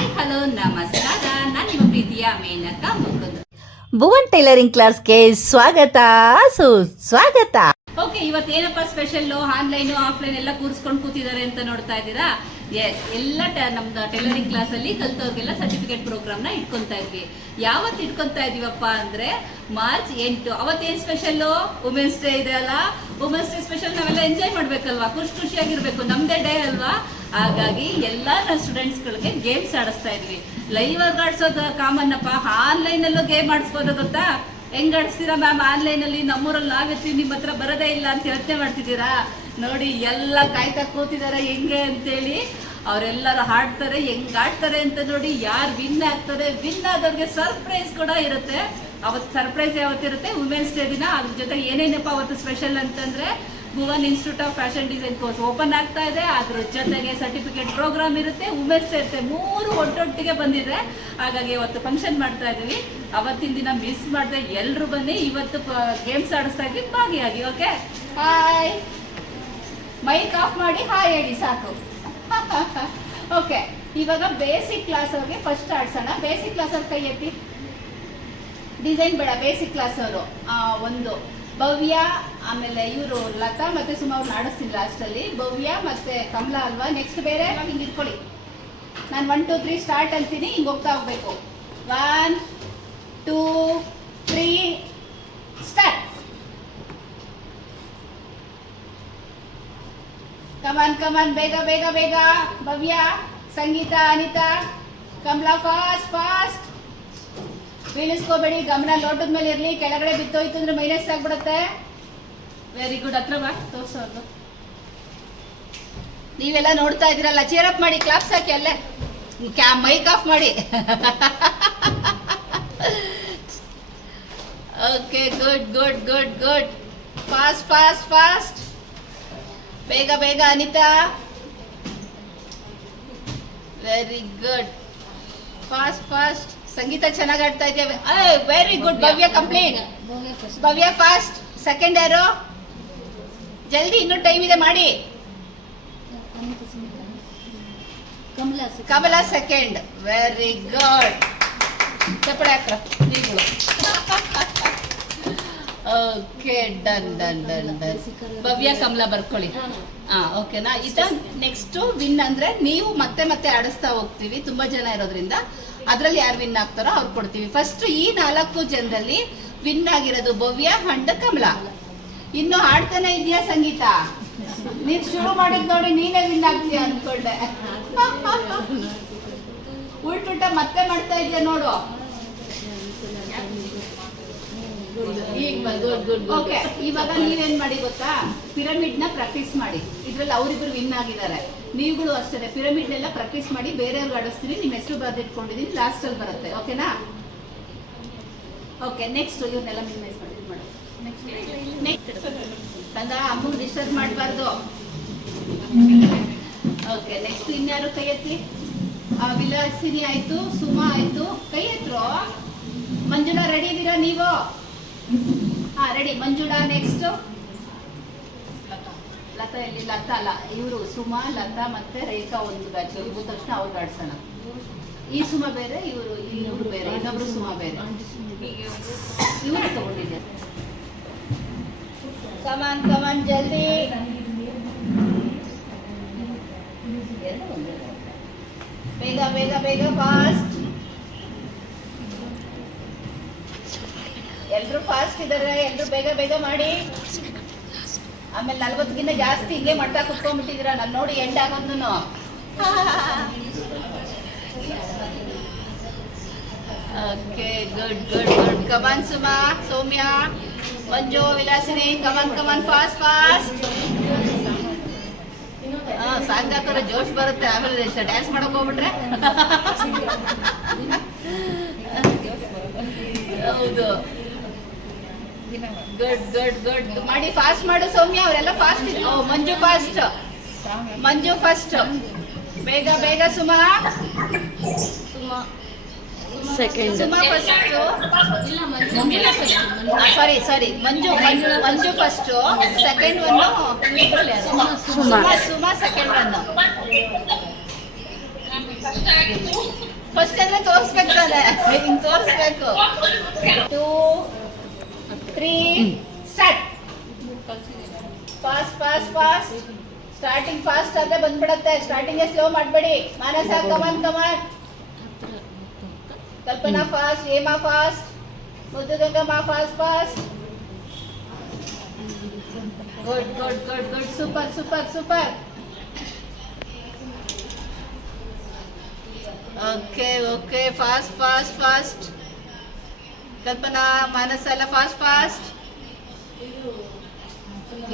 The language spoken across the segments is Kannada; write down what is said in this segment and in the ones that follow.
ಹಾಯ್ ಹಲೋ ನಮಸ್ಕಾರ. ನಾನು ನಿಮ್ಮ ಪ್ರೀತಿಯ ಮೇನಕಾ ಮುಕುಂದ್. ಭುವನ್ ಟೈಲರಿಂಗ್ ಕ್ಲಾಸ್ಗೆ ಸ್ವಾಗತ ಸುಸ್ವಾಗತ. ಓಕೆ, ಇವತ್ತೇನಪ್ಪ ಸ್ಪೆಷಲ್? ಆನ್ಲೈನ್ ಆಫ್ಲೈನ್ ಎಲ್ಲ ಕೂರಿಸ್ಕೊಂಡು ಕೂತಿದ್ದಾರೆ ಅಂತ ನೋಡ್ತಾ ಇದ್ದೀರಾ. ಎಲ್ಲ ನಮ್ದು ಟೈಲರಿಂಗ್ ಕ್ಲಾಸ್ ಅಲ್ಲಿ ಕಲ್ತವ್ರಿಗೆಲ್ಲ ಸರ್ಟಿಫಿಕೇಟ್ ಪ್ರೋಗ್ರಾಮ್ ನ ಇಟ್ಕೊಂತಾ ಇದ್ವಿ. ಯಾವತ್ತು ಇಟ್ಕೊಂತಾ ಇದೀವಪ್ಪ ಅಂದ್ರೆ ಮಾರ್ಚ್ 8. ಅವತ್ತೇನ್ ಸ್ಪೆಷಲ್? ವುಮೆನ್ಸ್ ಡೇ ಇದೆ ಅಲ್ಲ. ವುಮೆನ್ಸ್ ಡೇ ಸ್ಪೆಷಲ್ ನಾವೆಲ್ಲ ಎಂಜಾಯ್ ಮಾಡ್ಬೇಕಲ್ವಾ, ಖುಷಿಯಾಗಿರ್ಬೇಕು, ನಮ್ದೇ ಡೇ ಅಲ್ವಾ. ಹಾಗಾಗಿ ಎಲ್ಲ ನನ್ನ ಸ್ಟೂಡೆಂಟ್ಸ್ ಗಳಿಗೆ ಗೇಮ್ಸ್ ಆಡಿಸ್ತಾ ಇದ್ವಿ. ಲೈವ್ ಆಗಿ ಆಡ್ಸೋದು ಕಾಮನ್ ಅಪ್ಪ, ಆನ್ಲೈನ್ ಅಲ್ಲೂ ಗೇಮ್ ಆಡಿಸ್ಬೋದು. ಗೊತ್ತಾ ಹೆಂಗ್ ಆಡಿಸ್ತೀರಾ ಮ್ಯಾಮ್? ಆನ್ಲೈನ್ ಅಲ್ಲಿ ನಮ್ಮೂರಲ್ಲಿ ನಾವಿರ್ತೀವಿ, ನಿಮ್ಮ ಹತ್ರ ಬರೋದೇ ಇಲ್ಲ ಅಂತ ಯೋಚನೆ ಮಾಡ್ತಿದ್ದೀರಾ? ನೋಡಿ, ಎಲ್ಲ ಕಾಯ್ತಾ ಕೂತಿದಾರೆ ಹೆಂಗೆ ಅಂತೇಳಿ. ಅವರೆಲ್ಲರೂ ಹಾಡ್ತಾರೆ, ಹೆಂಗ್ ಆಡ್ತಾರೆ ಅಂತ ನೋಡಿ. ಯಾರು ವಿನ್ ಆಗ್ತಾರೆ, ವಿನ್ ಆದವ್ರಿಗೆ ಸರ್ಪ್ರೈಸ್ ಕೂಡ ಇರುತ್ತೆ. ಅವತ್ತು ಸರ್ಪ್ರೈಸ್ ಯಾವತ್ತಿರುತ್ತೆ? ವುಮೆನ್ಸ್ ಡೇ ದಿನ. ಅದ್ರ ಜೊತೆ ಏನೇನಪ್ಪ ಅವತ್ತು ಸ್ಪೆಷಲ್ ಅಂತಂದ್ರೆ, Bhuvan institute of fashion design course open ಆಗ್ತಾ ಇದೆ. ಅದ್ರ ಜೊತೆಗೆ ಸರ್ಟಿಫಿಕೇಟ್ ಪ್ರೋಗ್ರಾಮ್ ಇರುತ್ತೆ, ವುಮೆನ್ಸ್ ಡೇ ಇರುತ್ತೆ. 3 ಒಟ್ಟೊಟ್ಟಿಗೆ ಬಂದಿದೆ. ಹಾಗಾಗಿ ಇವತ್ತು ಫಂಕ್ಷನ್ ಮಾಡ್ತಾ ಇದೀವಿ. ಅವತ್ತಿನ ದಿನ ಮಿಸ್ ಮಾಡಿದೆ, ಎಲ್ರು ಬನ್ನಿ. ಇವತ್ತು ಗೇಮ್ಸ್ ಆಡಿಸ್ತಾ ಇದ್ವಿ, ಭಾಗಿಯಾಗಿ. Okay, hi. ಮೈಕ್ ಆಫ್ ಮಾಡಿ ಹಾಯ್ ಹೇಳಿ ಸಾಕು. ಓಕೆ, ಇವಾಗ ಬೇಸಿಕ್ ಕ್ಲಾಸ್ ಅವ್ರಿಗೆ ಫಸ್ಟ್ ಆಡ್ಸೋಣ. ಬೇಸಿಕ್ ಕ್ಲಾಸ್ ಅವ್ರ ಕೈ ಎತ್ತಿ. ಡಿಸೈನ್ ಬೇಡ, ಬೇಸಿಕ್ ಕ್ಲಾಸ್ ಅವರು. ಒಂದು ಭವ್ಯ, ಆಮೇಲೆ ಇವರು ಲತಾ ಮತ್ತೆ ಸುಮಾ ಅವ್ರನ್ನ ಆಡಿಸ್ತೀನಿ ಲಾಸ್ಟಲ್ಲಿ. ಭವ್ಯ ಮತ್ತೆ ಕಮಲಾ ಅಲ್ವಾ? ನೆಕ್ಸ್ಟ್ ಬೇರೆ ಹಿಂಗೆ ಇಟ್ಕೊಳ್ಳಿ. ನಾನು 1 2 3 ಸ್ಟಾರ್ಟ್ ಅಂತೀನಿ, ಹಿಂಗೆ ಹೋಗ್ತಾ ಹೋಗ್ಬೇಕು. 1 2 3 ಸ್ಟಾರ್ಟ್. ಕಮಾನ್ ಕಮಾನ್, ಬೇಗ ಬೇಗ ಬೇಗ. Bhavya, Sangeeta, Anita, Kamala, fast fast. ಬೀಳಿಸ್ಕೋಬೇಡಿ, ಗಮನ ಲೋಟದ ಮೇಲೆ ಇರಲಿ. ಕೆಳಗಡೆ ಬಿತ್ತೋಯ್ತು ಅಂದ್ರೆ ಮೈನಸ್ ಆಗ್ಬಿಡುತ್ತೆ. Very good. ಹತ್ರ ಬಾ, ತೋರ್ಸೋದು. ನೀವೆಲ್ಲ ನೋಡ್ತಾ ಇದ್ದೀರಲ್ಲ, ಚೇರ್ ಅಪ್ ಮಾಡಿ, ಕ್ಲಾಪ್ಸ್ ಹಾಕಿ. ಅಲ್ಲೇ ಮೈಕ್ ಆಫ್ ಮಾಡಿ. Okay, good good good good. Fast fast fast. ಬೇಗ ಬೇಗ Anita. Very good. Fast fast. Sangeeta ಚೆನ್ನಾಗಿ ಆಡ್ತಾ ಇದೆಯಾ? Very good. Bhavya complete. Bhavya fast. Second ಯಾರು? ಜಲ್ದಿ, ಇನ್ನೂ ಟೈಮ್ ಇದೆ, ಮಾಡಿ. ಕಮಲಾ ಸೆಕೆಂಡ್. Very good. ಚಪ್ಪಳೆ ಹಾಕ್ರ ನೀವುಗಳು. Okay, done done done done. Bhavya Kamala ಬರ್ಕೊಳ್ಳಿ. ಓಕೆನಾ? ಇದ ನೆಕ್ಸ್ಟ್ ವಿನ್ ಅಂದ್ರೆ ನೀವು ಮತ್ತೆ ಮತ್ತೆ ಆಡಿಸ್ತಾ ಹೋಗ್ತೀವಿ, ತುಂಬಾ ಜನ ಇರೋದ್ರಿಂದ. ಅದ್ರಲ್ಲಿ ಯಾರು ವಿನ್ ಆಗ್ತಾರೋ ಅವ್ರು ಕೊಡ್ತೀವಿ. ಫಸ್ಟ್ ಈ 4 ಜನರಲ್ಲಿ ವಿನ್ ಆಗಿರೋದು ಭವ್ಯ ಅಂಡ್ ಕಮಲಾ. ಇನ್ನು ಆಡ್ತಾನೆ ಇದೆಯಾ ಸಂಗೀತ? ನೀನ್ ಶುರು ಮಾಡಿದ್ ನೋಡಿ, ನೀನೇ ವಿನ್ ಆಗ್ತೀಯ ಅನ್ಕೊಂಡೆ. ಉಲ್ಟುಲ್ಟ ಮತ್ತೆ ಮಾಡ್ತಾ ಇದೆಯಾ ನೋಡು. ಓಕೆ, ಇವಾಗ ನೀವೇನ್ ಮಾಡಿ ಗೊತ್ತಾ? ಪಿರಮಿಡ್ ನ ಪ್ರಾಕ್ಟೀಸ್ ಮಾಡಿ. ಇದ್ರಲ್ಲಿ ಅವರಿಬ್ರು ವಿನ್ ಆಗಿದ್ದಾರೆ. ನೀವುಗಳು ಅಷ್ಟೇ ಪಿರಮಿಡ್ ಎಲ್ಲ ಪ್ರಾಕ್ಟೀಸ್ ಮಾಡಿ. ಬೇರೆಯವ್ರಿಗೆ ಆಡಿಸ್ತೀರಿ, ನಿಮ್ಮ ಹೆಸರು ಬರೆದಿಟ್ಕೊಂಡಿದ್ದೀನಿ, ಲಾಸ್ಟ್ ಅಲ್ಲಿ ಬರುತ್ತೆ. ಓಕೆನಾ? ಓಕೆ, ನೆಕ್ಸ್ಟ್ ಇವನ್ನೆಲ್ಲ ಮಿನಿಮೈಸ್ ಮಾಡಿ. ನೆಕ್ಸ್ಟ್ ಕಂದ, ಅಮ್ಮಗೆ ಡಿಸ್ಟರ್ಬ್ ಮಾಡಬಾರ್ದು. ಓಕೆ, ನೆಕ್ಸ್ಟ್ ಇನ್ಯಾರು ಕೈ ಎತ್ತಿ? ವಿಲಾಸಿನಿ ಆಯ್ತು, ಸುಮಾ ಆಯ್ತು. ಕೈ ಎತ್ತರು. ಮಂಜುಳಾ, ರೆಡಿ ಇದೀರಾ ನೀವು? ರೆಡಿ. ಮಂಜುಳಾ ನೆಕ್ಸ್ಟ್. ಲತಾ ಎಲ್ಲಿ? ಲತಾ ಅಲ್ಲ, ಇವರು ಸುಮಾ, ಲತಾ ಮತ್ತೆ ರೇಖಾ ಒಂದು ಬ್ಯಾಚ್. ಇವ್ರ ತಕ್ಷಣ ಅವ್ರಿಗೆ ಆಡ್ಸೋಣ. ಈ ಸುಮಾ ಬೇರೆ, ಇವರು ಬೇರೆ, ಇನ್ನೊಬ್ರು ಸುಮಾ ಬೇರೆ. ಇವರು ತಗೊಂಡಿದ್ದೆ. ಕಮಾನ್ ಕಮಾನ್, ಜಲ್ದಿ. ಬೇಗ ಬೇಗ ಬೇಗ, ಫಾಸ್ಟ್. ಎಲ್ರು ಫಾಸ್ಟ್ ಇದಾರೆ, ಎಲ್ರು ಬೇಗ ಬೇಗ ಮಾಡಿ. ಆಮೇಲೆ 40ಗಿಂತ ಜಾಸ್ತಿ ಹಿಂಗೆ ಮಾಡ್ತಾ ಕುತ್ಕೊಂಡ್ಬಿಟ್ಟಿದ್ದೀರಾ. ನಾನು ನೋಡಿ ಎಂಡ್ ಆಗೋದನ್ನು. Okay, good good good. Come on Suma, Soumya, Manju, Vilasini. Come on come on, fast fast. Song ಹಾಕೋರೆ ಜೋಶ್ ಬರುತ್ತೆ. ಆಮೇಲೆ ಡ್ಯಾನ್ಸ್ ಮಾಡಕ್ ಹೋಗ್ಬಿಟ್ರೆ ಹೌದು. Good good good. ಮಾಡಿ, ಫಾಸ್ಟ್ ಮಾಡು ಸೌಮ್ಯ. ಅವರೆಲ್ಲ ಫಾಸ್ಟ್ ಇದೆ. ಮಂಜು ಫಾಸ್ಟ್. ಮಂಜು ಫಸ್ಟ್. ಬೇಗ ಬೇಗ. Suma second. Suma first. Sorry Manju. Manju first. Second one Suma. Suma second one. First ಅಂದ್ರೆ ತೋರಿಸ್ಬೇಕು ತಾನೆ, ಹಿಂಗ್ ತೋರಿಸ್ಬೇಕು. 2 3 start. Fast fast fast. Starting fast ಆದ್ರೆ ಬಂದ್ಬಿಡತ್ತೆ, ಸ್ಟಾರ್ಟಿಂಗ್ ಸ್ಲೋ ಮಾಡಬೇಡಿ. Manasa come on come on. Kalpana fast, Hema fast, Muddugangamma fast fast. Good good good good, super super super. Okay okay, fast fast fast. Kalpana Manasa ಎಲ್ಲ ಫಾಸ್ಟ್ ಫಾಸ್ಟ್.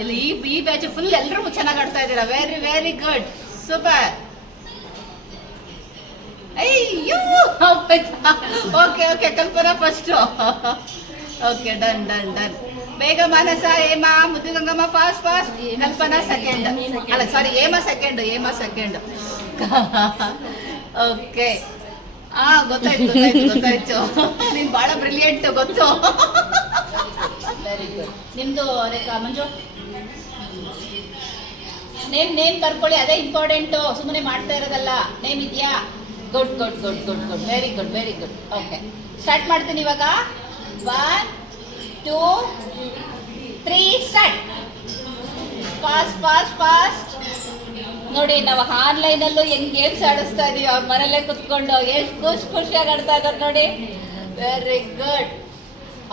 ಇಲ್ಲ ಈ ಬ್ಯಾಚ್ ಫುಲ್ ಎಲ್ಲರೂ ಚೆನ್ನಾಗಿ ಆಡ್ತಾ ಇದ್ದೀರಾ. Very very good, super. ಅಯ್ಯೋ okay okay, Kalpana first. Okay, done done done. ಬೇಗ Manasa, Hema, Muddugangamma fast fast. Kalpana second, ಅಲ್ಲ sorry Hema second, Hema second. Okay, ಗೊತ್ತಾಯ್ತು ಗೊತ್ತಾಯ್ತು ಗೊತ್ತಾಯ್ತು. ನೀನ್ ಬಹಳ ಬ್ರಿಲಿಯಂಟ್ ಗೊತ್ತು. Very good. ನಿಮ್ದು ರೇಖಾ ಮಂಜು ನೇಮ್ ಬರ್ಕೊಳ್ಳಿ, ಅದೇ ಇಂಪಾರ್ಟೆಂಟು, ಸುಮ್ಮನೆ ಮಾಡ್ತಾ ಇರೋದಲ್ಲ. ನೇಮ್ ಇದೆಯಾ? Good good good good good, very good very good. Okay, start ಮಾಡ್ತೀನಿ ಇವಾಗ. 1 2 3 ಸ್ಟಾರ್ಟ್. Fast fast fast. ನೋಡಿ, ನಾವು ಆನ್ಲೈನಲ್ಲೂ ಹೆಂಗ್ ಗೇಮ್ಸ್ ಆಡಿಸ್ತಾ ಇದೀವಿ, ಅವ್ರ ಮನೇಲೆ ಕುತ್ಕೊಂಡು ಎಷ್ಟು ಖುಷಿಯಾಗಿ ಆಡ್ತಾ ಇದ್ದಾರೆ ನೋಡಿ. Very good.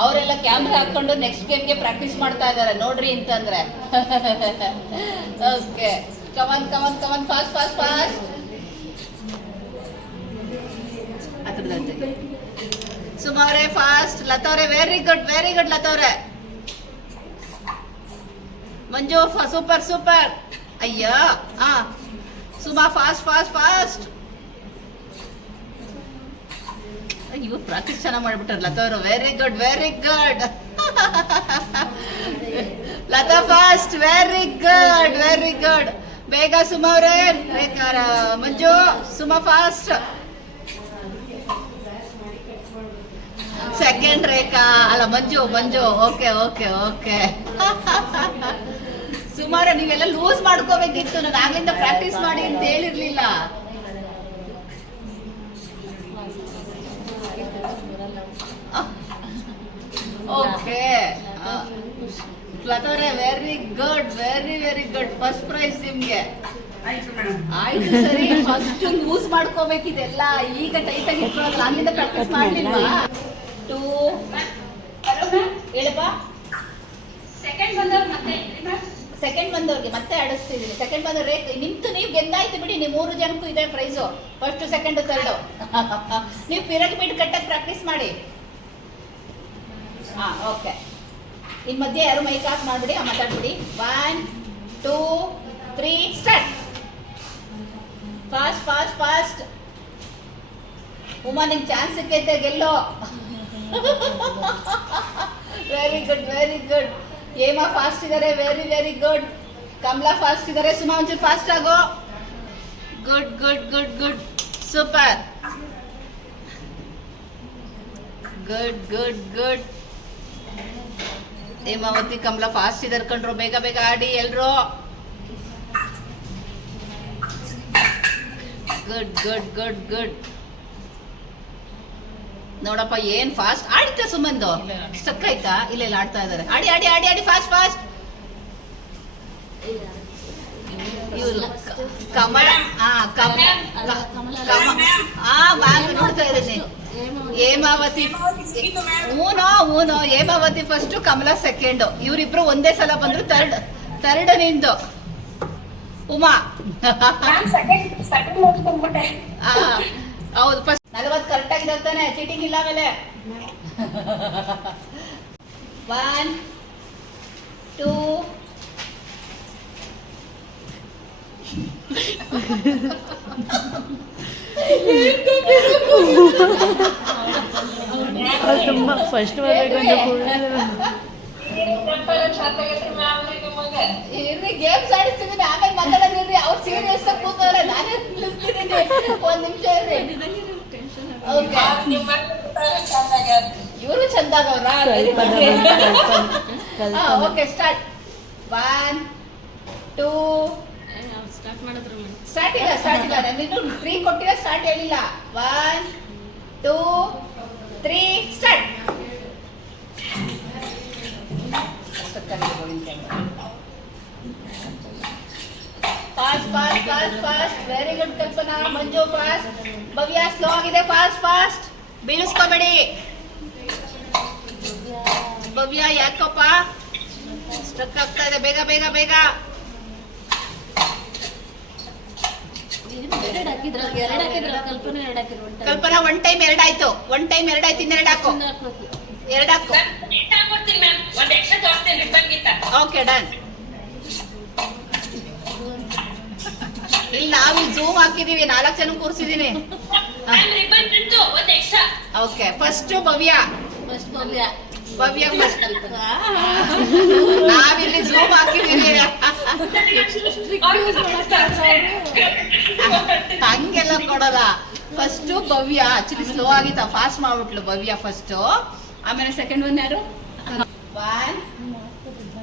ಅವರೆಲ್ಲ ಕ್ಯಾಮ್ರಾ ಹಾಕೊಂಡು ನೆಕ್ಸ್ಟ್ ಗೇಮ್ಗೆ ಪ್ರಾಕ್ಟೀಸ್ ಮಾಡ್ತಾ ಇದ್ದಾರೆ ನೋಡ್ರಿ ಅಂತಂದ್ರೆ. Okay, come on come on come on, fast fast fast. ಸುಮಾರೇ ಫಾಸ್ಟ್. ಲತಾವ್ರೆ ವೆರಿ ಗುಡ್ ವೆರಿ ಗುಡ್. ಲತಾವ್ರೆ, ಮಂಜು ಸೂಪರ್ ಸೂಪರ್. ಅಯ್ಯ, ಸುಮಾ ಫಾಸ್ಟ್ ಫಾಸ್ಟ್ ಫಾಸ್ಟ್. ಇವ್ರು ಪ್ರಾಕ್ಟೀಸ್ ಚೆನ್ನಾಗಿ ಮಾಡ್ಬಿಟ್ಟಾರೆ ಲತಾವ್ರು. Very good very good. Lata fast, very good very good. ಬೇಗ ಸುಮಾ ಅವರೇ. ಮಂಜು, ಸುಮಾ ಫಾಸ್ಟ್. ಸೆಕೆಂಡ್ ರೇಖಾ, ಅಲ್ಲ Manju Manju. Okay okay okay. ಸುಮಾರು ನೀವೆಲ್ಲ ಲೂಸ್ ಮಾಡ್ಕೋಬೇಕಿತ್ತು, ನಾನು ಆಗ್ಲಿಂದ ಪ್ರಾಕ್ಟೀಸ್ ಮಾಡಿ ಅಂತ ಹೇಳಿರ್ಲಿಲ್ಲ. ಓಕೆ, ಲತಾವ್ರೆ very good very very good. First prize ನಿಮ್ಗೆ. ಆಯ್ತು ಸರಿ, ಫಸ್ಟ್ ಲೂಸ್ ಮಾಡ್ಕೋಬೇಕಿದೆಲ್ಲ, ಈಗ ಟೈಟ್ ಆಗಿ ಇಟ್ಕೊಳ್ಳೋದಲ್ಲ, ಅಲ್ಲಿಂದ ಪ್ರಾಕ್ಟೀಸ್ ಮಾಡ್ಲಿಲ್ವಾ? 2 ಹೇಳಪ್ಪ. ಸೆಕೆಂಡ್ ಬಂದವ್ರಿಗೆ ಮತ್ತೆ ಆಡಿಸ್ತಿದ್ದೀನಿ. ಸೆಕೆಂಡ್ ಬಂದವ್ರು ರೇಖೆ ನಿಂತು ನೀವು ಗೆದ್ದಾಯ್ತು ಬಿಡಿ. ನೀವು 3 ಜನಕ್ಕೂ ಇದೆ ಪ್ರೈಸು, ಫಸ್ಟ್ ಸೆಕೆಂಡ್ ಥರ್ಡು. ನೀವು ಪಿರಮಿಡ್ ಕಟ್ಟಕ್ಕೆ ಪ್ರಾಕ್ಟೀಸ್ ಮಾಡಿ. ಓಕೆ, ಇನ್ ಮಧ್ಯೆ ಯಾರು ಮೈಕ್ ಆಫ್ ಮಾಡ್ಬಿಡಿ, ಮಾತಾಡ್ಬಿಡಿ. 1 2 3 start. Fast fast fast. Uma, ನಿಂಗೆ ಚಾನ್ಸ್ ಸಿಕ್ಕೈತೆ, ಗೆಲ್ಲೋ. Very good very good. Hema fast ಇದ್ದಾರೆ, very very good. Kamala fast ಇದ್ದಾರೆ. ಸುಮಾ ಒಂಚೂರು ಫಾಸ್ಟ್ ಆಗೋ. Good good good good, super. Good good good. Hemavathi, Kamala fast ಇದ್ದಾರೆ ಕಣ್ರು. ಬೇಗ ಬೇಗ ಆಡಿ ಎಲ್ರು. Good good good good. ನೋಡಪ್ಪ ಏನ್ ಫಾಸ್ಟ್ ಆಡಿತ. ಸುಮಂದು ಸ್ಟಕ್ ಆಯ್ತಾ? ಇಲ್ಲ ಇಲ್ಲ, ಆಡ್ತಾ ಇದಾರೆ. ಆಡಿ ಆಡಿ ಆಡಿ ಆಡಿ, ಫಾಸ್ಟ್ ಫಾಸ್ಟ್. ಕಮಲ, ನೋಡ್ತಾ ಇದ್ದೀನಿ. ಹೇಮಾವತಿ ಊನೋ ಹೇಮಾವತಿ ಫಸ್ಟ್, ಕಮಲಾ ಸೆಕೆಂಡ್. ಇವರಿಬ್ರು ಒಂದೇ ಸಲ ಬಂದ್ರು. ಥರ್ಡ್ ನಿಂದು ಉಮಾ. ಹೌದು, ಫಸ್ಟ್ 40 ಕರೆಕ್ಟ್ ಆಗಿದೆ ತಾನೆ, ಚೀಟಿಂಗ್ ಇಲ್ಲ ಆಮೇಲೆ. 1 2 ತುಂಬಾ ಫಸ್ಟ್ ಗೇಮ್ಸ್ ಆಡಿಸ್ತಿದ್ದೀನಿ, ಆಮೇಲೆ ಮಾತಾಡೋದ್ರಿ. ಅವ್ರು ಸೀರಿಯಸ್ ಆಗಿ ಕೂತವ್ರೆ, ನಾನೇ ನಿಲ್ಲಿಸ್ತಿದ್ದೀನಿ. 1 ನಿಮಿಷ ಇರ್ರಿ. ಇವರು ಚಂದಾಗವ್ರ. Okay, start. 1 2 ಸ್ಟಾರ್ಟ್ ಮಾಡಿದ್ರು ಸ್ಟಾರ್ಟ್ ಇಲ್ಲ ನೀನು 3 ಕೊಟ್ಟಿಲ್ಲ, ಸ್ಟಾರ್ಟ್ ಹೇಳಿಲ್ಲ. 1 2 3 start. Fast very good Kalpana. Manju fast. Bhavya slow ಆಗಿದೆ. ಫಾಸ್ಟ್ ಬೀಳಿಸ್ಕೋಬೇಡಿ. ಭವ್ಯ ಯಾಕಪ್ಪ ಸ್ಟ್ರಕ್ ಆಗ್ತಾ ಇದೆ? ಬೇಗ ಕಲ್ಪನಾ ಒನ್ ಟೈಮ್ ಎರಡಾಯ್ತು. ಇನ್ನೆರಡು ಹಾಕು. Okay done. ಇಲ್ಲಿ ನಾವು ಝೂಮ್ ಹಾಕಿದೀವಿ, 4 ಜನ ಕೂರ್ಸಿದೀನಿ. ಓಕೆ ಫಸ್ಟ್ ಭವ್ಯ ಫಸ್ಟ್. ನಾವಿಲ್ಲಿ ಝೂಮ್ ಹಾಕಿದೀವಿ. ಹಂಗೆಲ್ಲ ಕೊಡೋದ. ಫಸ್ಟ್ ಭವ್ಯ ಆಕ್ಚುಲಿ ಸ್ಲೋ ಆಗಿತ್ತ, ಫಾಸ್ಟ್ ಮಾಡ್ಬಿಟ್ಲು ಭವ್ಯ ಫಸ್ಟ್. ಆಮೇಲೆ ಸೆಕೆಂಡ್ ಒನ್ ಯಾರು? 1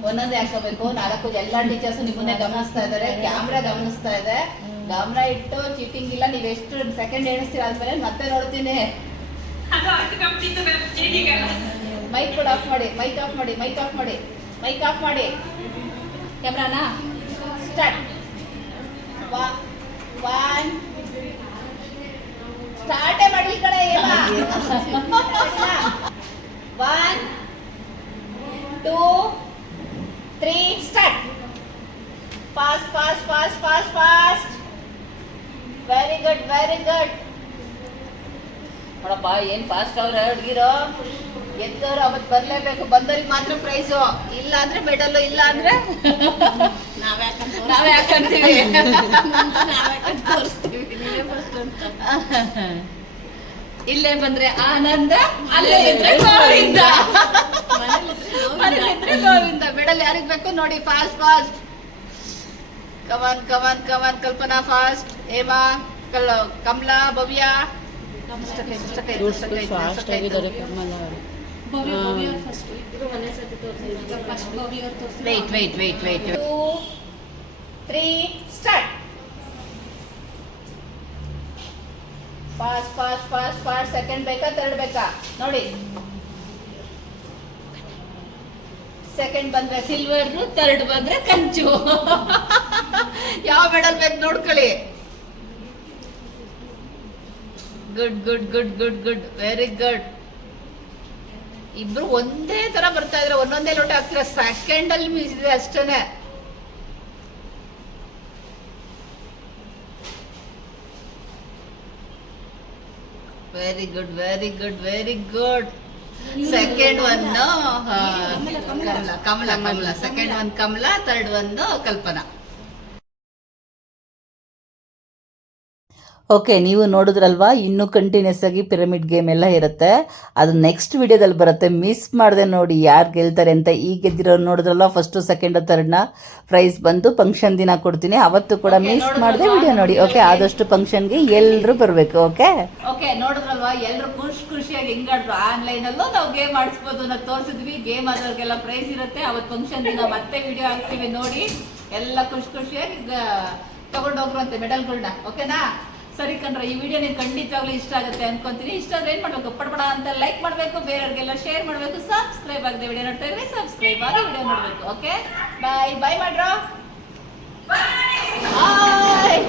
ಒಂದೊಂದೇ ಹಾಕೋಬೇಕು. 4 ಎಲ್ಲ ಟೀಚರ್ಸ್ ನಿಮ್ಮನ್ನೇ ಗಮನಿಸ್ತಾ ಇದಾರೆ, ಕ್ಯಾಮ್ರಾ ಗಮನಿಸ್ತಾ ಇದೆ. ಗಮನ ಇಟ್ಟು ಚೀಟಿಂಗ್ ಇಲ್ಲ. ನೀವ್ ಎಷ್ಟು ಸೆಕೆಂಡ್ ಎಣಿಸ್ತೀರ ಆದ್ಮೇಲೆ ಮತ್ತೆ ನೋಡ್ತೀನಿ. ಮೈಕ್ ಕೂಡ ಆಫ್ ಮಾಡಿ. ಮೈಕ್ ಆಫ್ ಮಾಡಿ. ಕ್ಯಾಮ್ರಾನಾ ಸ್ಟಾರ್ಟ್. 1 ಸ್ಟಾರ್ಟೇ ಮಾಡಿ ಕಡೆ. 1 2 3 ಸ್ಟಾರ್ಟ್. ಫಾಸ್ಟ್. ವೆರಿ ಗುಡ್ ನೋಡಪ್ಪ, ಏನ್ ಫಾಸ್ಟ್ ಅವ್ರ ಹುಡುಗಿರೋ. ಎದ್ದವ್ರು ಅವತ್ತು ಬರ್ಲೇಬೇಕು. ಬಂದವ್ರಿಗೆ ಮಾತ್ರ ಪ್ರೈಸು, ಇಲ್ಲ ಅಂದ್ರೆ ಮೆಡಲ್, ಇಲ್ಲ ಅಂದ್ರೆ ನಾವೇ ಹಾಕಂತೀವಿ. ಇಲ್ಲೇ ಬಂದ್ರೆ ಆನಂದ, ಅಲ್ಲೇ ಇದ್ರೆ ಗೋವಿಂದ. ಮೆಡಲ್ ಯಾರಿಗ್ ಬೇಕು ನೋಡಿ. Fast. Come on Kalpana fast. Hema, Kamala, Bhavya. Wait 2 3 start. Fast. Second ಬೇಕಾ ಥರ್ಡ್ ಬೇಕಾ ನೋಡಿ. ಸೆಕೆಂಡ್ ಬಂದ್ರೆ ಸಿಲ್ವರ್, ಥರ್ಡ್ ಬಂದ್ರೆ ಕಂಚು. ಯಾವ ಮೆಡಲ್ ಬೇಕು ನೋಡ್ಕೊಳ್ಳಿ. Good very good. ಇಬ್ರು ಒಂದೇ ತರ ಬರ್ತಾ ಇದ್ರೆ, ಒಂದೊಂದೇ ಲೋಟ ಹಾಕ್ತಿರ. ಸೆಕೆಂಡ್ ಅಲ್ಲಿ ಮಿಸ್ ಇದೆ ಅಷ್ಟೇನೆ. Very good. ಸೆಕೆಂಡ್ ಒನ್ ಕಮಲ. ಸೆಕೆಂಡ್ ಒನ್ ಕಮಲ, ಥರ್ಡ್ ಒನ್ ಕಲ್ಪನಾ. ಓಕೆ, ನೀವು ನೋಡಿದ್ರಲ್ವಾ, ಇನ್ನೂ ಕಂಟಿನ್ಯೂಸ್ ಆಗಿ ಪಿರಮಿಡ್ ಗೇಮ್ ಎಲ್ಲ ಇರುತ್ತೆ. ಅದು ನೆಕ್ಸ್ಟ್ ವಿಡಿಯೋದಲ್ಲಿ ಬರುತ್ತೆ. ಮಿಸ್ ಮಾಡದೆ ನೋಡಿ ಯಾರು ಗೆಲ್ತಾರೆ ಅಂತ. ಈಗ ಗೆದ್ದಿರೋರು ನೋಡಿದ್ರಲ್ವಾ, ಫಸ್ಟ್ ಸೆಕೆಂಡ್ ಥರ್ಡ್ನ ಪ್ರೈಸ್ ಬಂದು ಫಂಕ್ಷನ್ ದಿನ ಕೊಡ್ತೀನಿ. ಅವತ್ತು ಕೂಡ ಮಿಸ್ ಮಾಡದೆ ವಿಡಿಯೋ ನೋಡಿ. ಓಕೆ, ಆದಷ್ಟು ಫಂಕ್ಷನ್ಗೆ ಎಲ್ಲರೂ ಬರಬೇಕು. ಓಕೆ ನೋಡಿದ್ರಲ್ವಾ, ಎಲ್ಲರೂ ಖುಷಿಯಾಗಿ ಹೆಂಗಾಡ್ರು. ಆನ್ಲೈನ್ ಅಲ್ಲೂ ನಾವು ಗೇಮ್ ಆಡಿಸ್ಬೋದು ಅನ್ನೋದು ತೋರಿಸಿದ್ವಿ. ಗೇಮ್ ಆದವ್ರಿಗೆಲ್ಲ ಪ್ರೈಸ್ ಇರುತ್ತೆ. ಅವತ್ತು ಫಂಕ್ಷನ್ ದಿನ ಮತ್ತೆ ವಿಡಿಯೋ ಹಾಕ್ತೀವಿ ನೋಡಿ. ಎಲ್ಲ ಖುಷಿಯಾಗಿ ತಗೊಂಡೋಗ್ರು ಅಂತೆ ಮೆಡಲ್ಗಳನ್ನ. ಓಕೆನಾ? ಸರಿ ಕಣ್ರ, ಈ ವಿಡಿಯೋ ನಿಮ್ಗೆ ಖಂಡಿತವಾಗ್ಲೂ ಇಷ್ಟ ಆಗುತ್ತೆ ಅನ್ಕೊಂತೀನಿ. ಇಷ್ಟ ಆದ್ರೆ ಏನ್ ಮಾಡ್ಬೇಕು? ಪಡಪಡ ಅಂತ ಲೈಕ್ ಮಾಡ್ಬೇಕು, ಬೇರೆಯವ್ರಿಗೆಲ್ಲ ಶೇರ್ ಮಾಡ್ಬೇಕು. ಸಬ್ಸ್ಕ್ರೈಬ್ ಆಗದೆ ವಿಡಿಯೋ ನೋಡ್ತಾ ಇದ್ರೆ ಸಬ್ಸ್ಕ್ರೈಬ್ ಆಗಿ ವಿಡಿಯೋ ನೋಡ್ಬೇಕು. ಓಕೆ, ಬಾಯ್ ಮಾಡ್ರೋ. ಬಾಯ್.